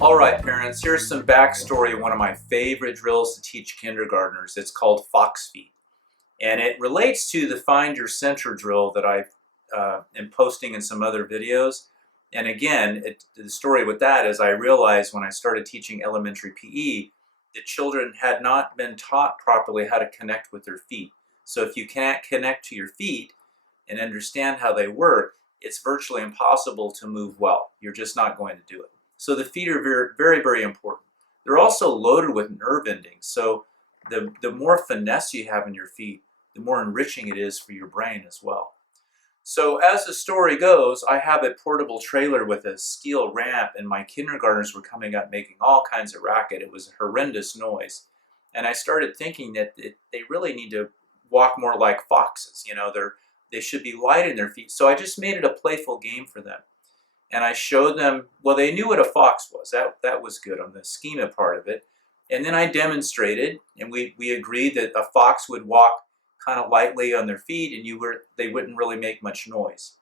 All right, parents, here's some backstory of one of my favorite drills to teach kindergartners. It's called fox feet. And it relates to the Find Your Center drill that I am posting in some other videos. And again, the story with that is I realized when I started teaching elementary PE that children had not been taught properly how to connect with their feet. So if you can't connect to your feet and understand how they work, it's virtually impossible to move well. You're just not going to do it. So the feet are very, very, very important. They're also loaded with nerve endings. So the more finesse you have in your feet, the more enriching it is for your brain as well. So as the story goes, I have a portable trailer with a steel ramp, and my kindergartners were coming up making all kinds of racket. It was a horrendous noise. And I started thinking that they really need to walk more like foxes. They should be light in their feet. So I just made it a playful game for them. And I showed them, well, they knew what a fox was. That was good on the schema part of it. And then I demonstrated, and we agreed that a fox would walk kind of lightly on their feet, and they wouldn't really make much noise.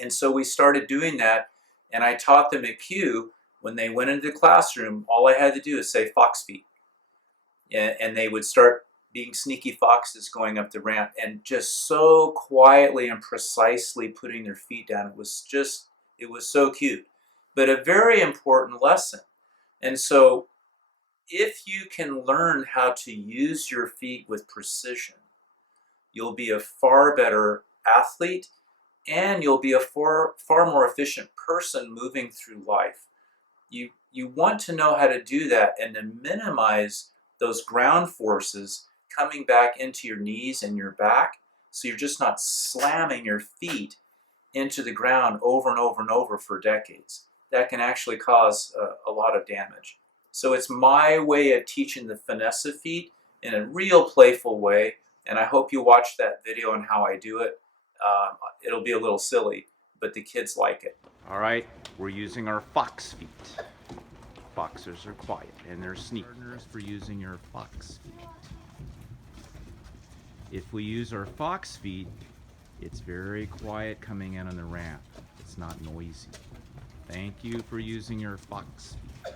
And so we started doing that, and I taught them at Q, when they went into the classroom, all I had to do is say fox feet. And they would start being sneaky foxes going up the ramp, and just so quietly and precisely putting their feet down. It was so cute, but a very important lesson. And so if you can learn how to use your feet with precision, you'll be a far better athlete, and you'll be a far more efficient person moving through life. You want to know how to do that and to minimize those ground forces coming back into your knees and your back, so you're just not slamming your feet into the ground over and over and over for decades. That can actually cause a lot of damage. So it's my way of teaching the finesse of feet in a real playful way, and I hope you watch that video on how I do it. It'll be a little silly, but the kids like it. All right, we're using our fox feet. Foxers are quiet and they're sneaky. Partners for using your fox feet. If we use our fox feet, it's very quiet coming in on the ramp. It's not noisy. Thank you for using your fox feet.